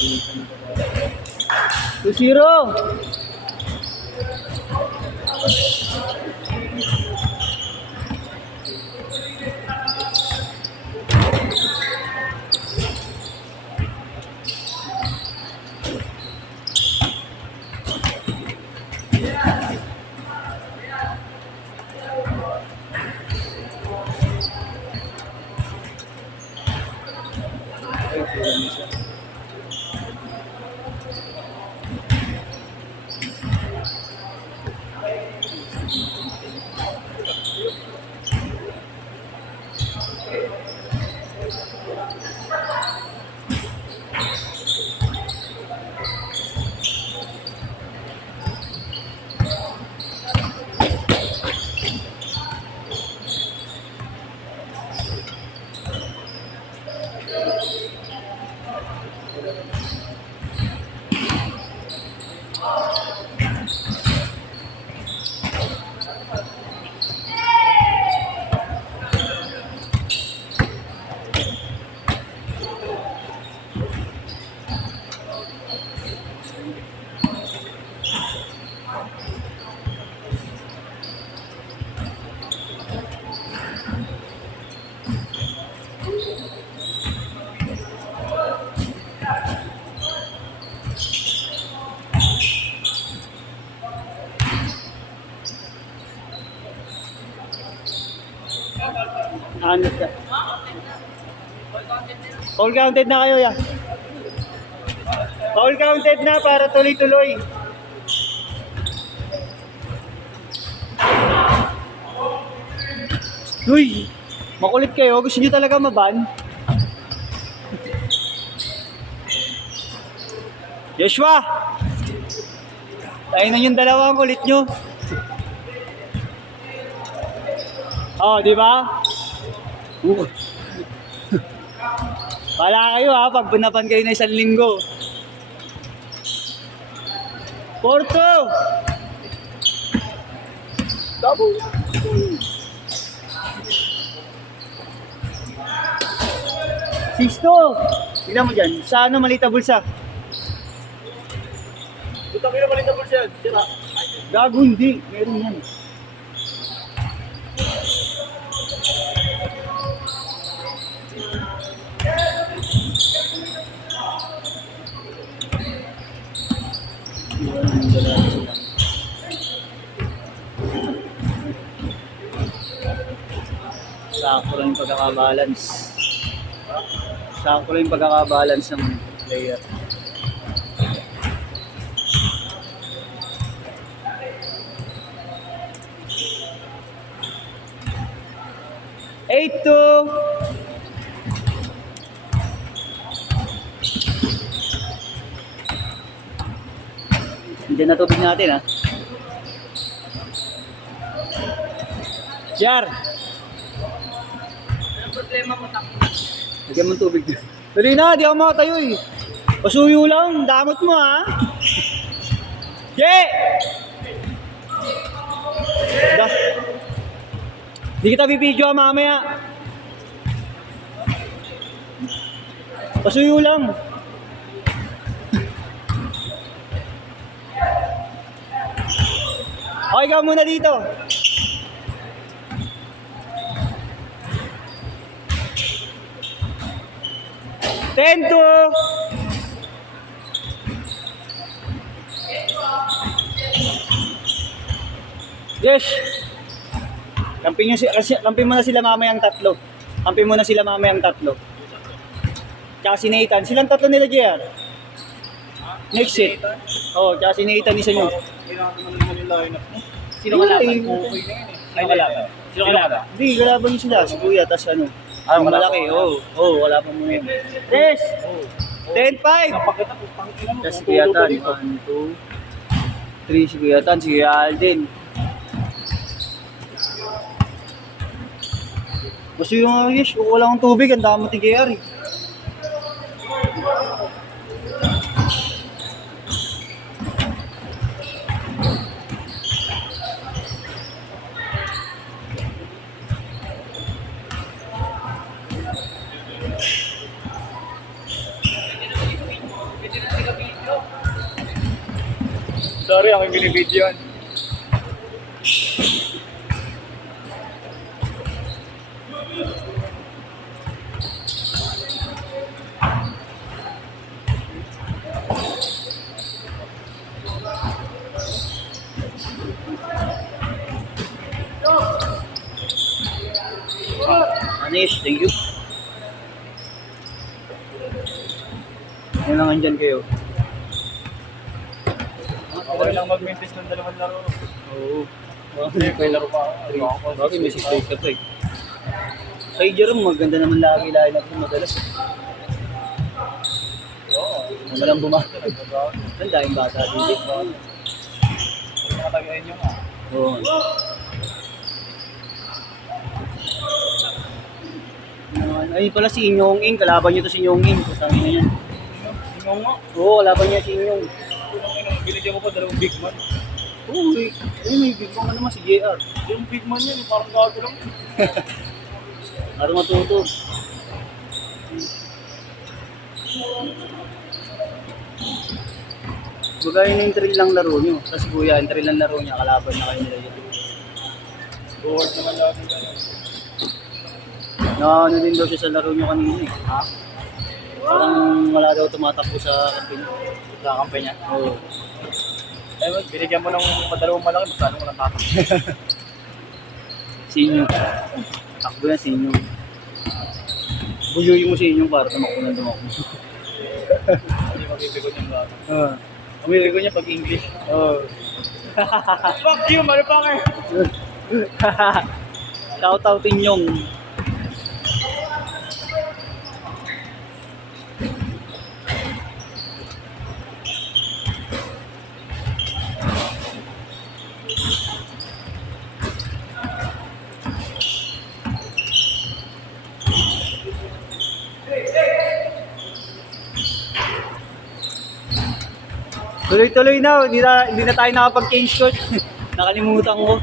2-0. Ano ka? Foul counted na kayo ya. Foul counted na para tuloy-tuloy. Uy, makulit kayo. Gusto nyo talaga maban? Joshua! Tayo na yung dalawa ang kulit nyo. Oh, di ba? Wala kayo ha, pag bunapan kayo na 1 linggo. Porto! Double! Sisto! Tignan mo dyan, sa ano malita bulsa? Ito kayo malita po siya. Sira. Gago hindi, meron yan. Sakto lang yung pagkakabalance. Sakto lang yung pagkakabalance ng player. Eight to hindi na tubig natin ha. Jar! Anong problema mo, tak? Lagyan mo ng tubig. Dali na, di ako makatayo eh. Pasuyo lang, damot mo ha. Di kita bibidyo mamaya. Pasuyo lang. Okay ka muna dito. Tento. Yes. Kampin mo na sila mamayang tatlo. Kampin mo na sila mamayang tatlo. Tsaka si Nathan. Silang tatlo nila, JR. Next set. Oo, tsaka si Nathan isa nyo. Kailangan naman naman yung lineup mo. Sino kalaban? Okay na yun eh. Sino kalaban? Sino kalaban? Hindi, kalaban nyo sila. Si Kuya, tas ano. Ah, Yung wala malaki. pa. Oo, wala pa mo yun. Yes! 10-5! Napakita po, pangkilan mo. Tapos si Kuya Tan. 1, 2, 3. Si Kuya Tan, si Kuya Alden. Gusto yung yes, kung wala akong tubig, ang dami tigayar eh. Pwede Sorry, ako yung binibidyo yan. Anish, thank you. Yan lang andyan kayo. Okay lang mag-mintis ng dalawang laro. Oo. May laro pa ako. Bakit may 6 ka to eh. Kay Jerome, maganda naman lagi lahat na madalas. Walang bumata. Ang daming bata dito. Mga tagayin nyo nga. Oo. Ay pala si Inyong Ing, kalaban niyo to si Inyong Ing. Sabi na yan. Tingnan nga. Oo, kalaban niya si Inyong. Binigyan ko pa dalawang big man. Oo, may big man naman si JR. Yung big man yan, parang gago lang. Para matuto. Bagay na yung trail lang laro nyo. Tapos kuya, yung trail lang laro niya, kalaban na kayo nila yun. Board naman lagi yan. Na ano din daw siya sa laro nyo kanina eh. Ha? Parang wala daw tumatakbo sa kampanya. Sa kampanya. Oo. Eh, binigyan mo ng madalawang malaki, basta ano mo lang tatak. Sinyo. Takbo yan, sinyo. Buyuin mo sinyo para tumakbo na tumakbo. Hindi mabibigot yung gago. Oo. Umili ko niya pag English. Oo. Fuck you, motherfucker! Shout-outin yung. Tuloy-tuloy na, hindi na tayo nakapag-change coat. Nakalimutan ko.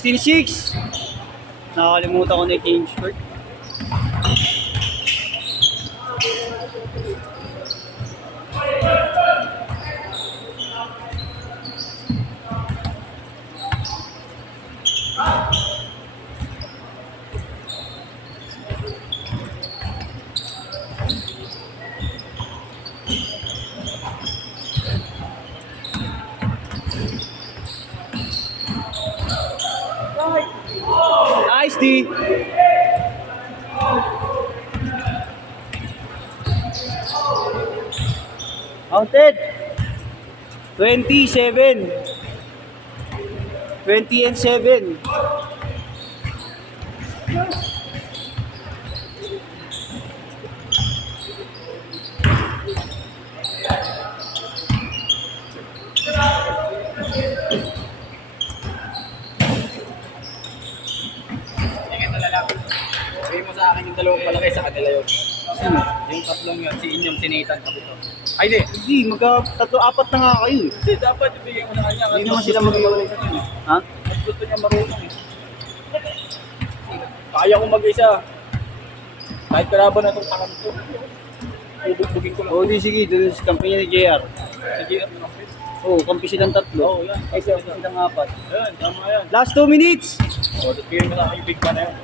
$16,600. Nakakalimutan ko na i-change coat. Nice, D. Counted. 27. 20 and 7. Tingin na lang. Sabihin mo sa akin yung dalawang malaki sa kanila yun. Sino? Yung tatlong yun, si Inyong, si Nathan, kapito. Ay, di. Hindi, apat na nga kayo. Hindi, dapat ibigay mo na kanya. Hindi naman sila mag-iwalay sa kanya. Ha? Mas gusto niya marunong eh. Kaya ko mag-isa. Kahit kalaban na itong takang ito. Bubugin ko lang. O, di sige, dun sa kampanya ni JR. Sige, ano? Oo, kampi silang tatlo. Oo, yan. Ay, silang apat. Ayan, tama yan. Last 2 minutes! O, tapos bigyan mo sa akin yung big man na yun.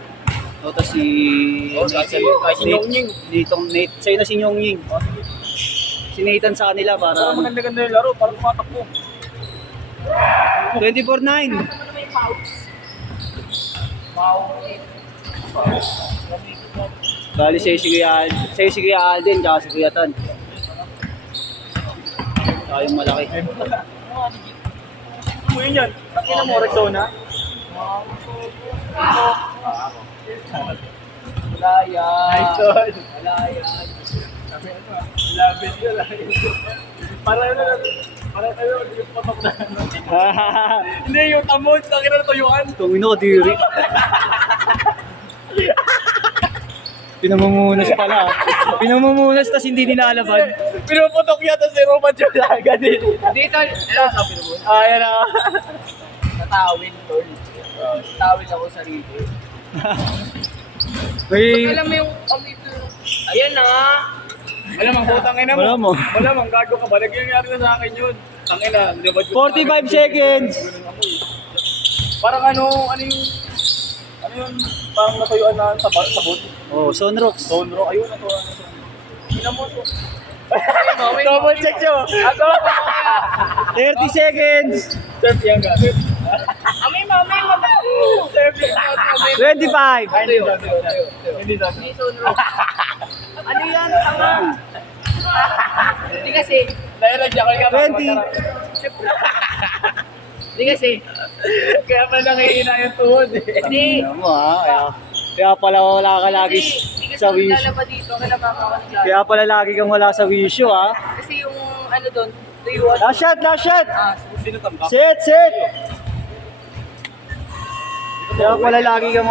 O, tas si... Kay si Nyong Ying. Nate, sa'yo na si Nyong Ying. O, sige. Si Nathan sa kanila para... Para maganda-ganda yung laro, para tumatakbo. 24-9. Bali sa'yo si Kuya Alden, tsaka si Kuya Tan. Tayong malaki. Ano yun yan? Takina mo, Rexona? Wala yan. Nice one. Wala yan. Para tayo, yung patok na. Hindi, yung tamod, tangin na tuyuan. Tungin ako, diri. Pinamumunas pala. Pinamumunas tas hindi nilalaban. Pinuputok yata si Roman Jolaga din. Dito, ano sabi mo? Ayan na. Natawin, tol. Tawin ako sa rito. May... Alam mo yung amito. Ayan na nga. Alam mo, putang ina mo. Wala mo. Wala mo, gago ka ba? Nagyayari na sa akin yun. Tangin na, di ba? 45 seconds. Parang ano yung, parang natuyuan na sa sabot. Oh, Sunrocks. Sonro, ayun, natuyuan na sonro. Ina mo to. Double check nyo. Ako, 30 seconds. Surf yan ka. Amay mo. Surf yan ka. 25. Hindi sa Ano yan? Tama. Hindi kasi. Dahil nandiyan ka 20. Hindi kasi. Kaya pa nangihina yung tuhod eh. Hindi. Ano mo ha? Kaya pala wala ka lagi Hindi kasi sa wisyo. maglalaba dito. Kailangan Kaya pala lagi kang wala sa wisyo ha. Kasi yung ano doon, tuyuan. Last shot, last shot. Sino tambak? Set, set. Kaya pala lagi kang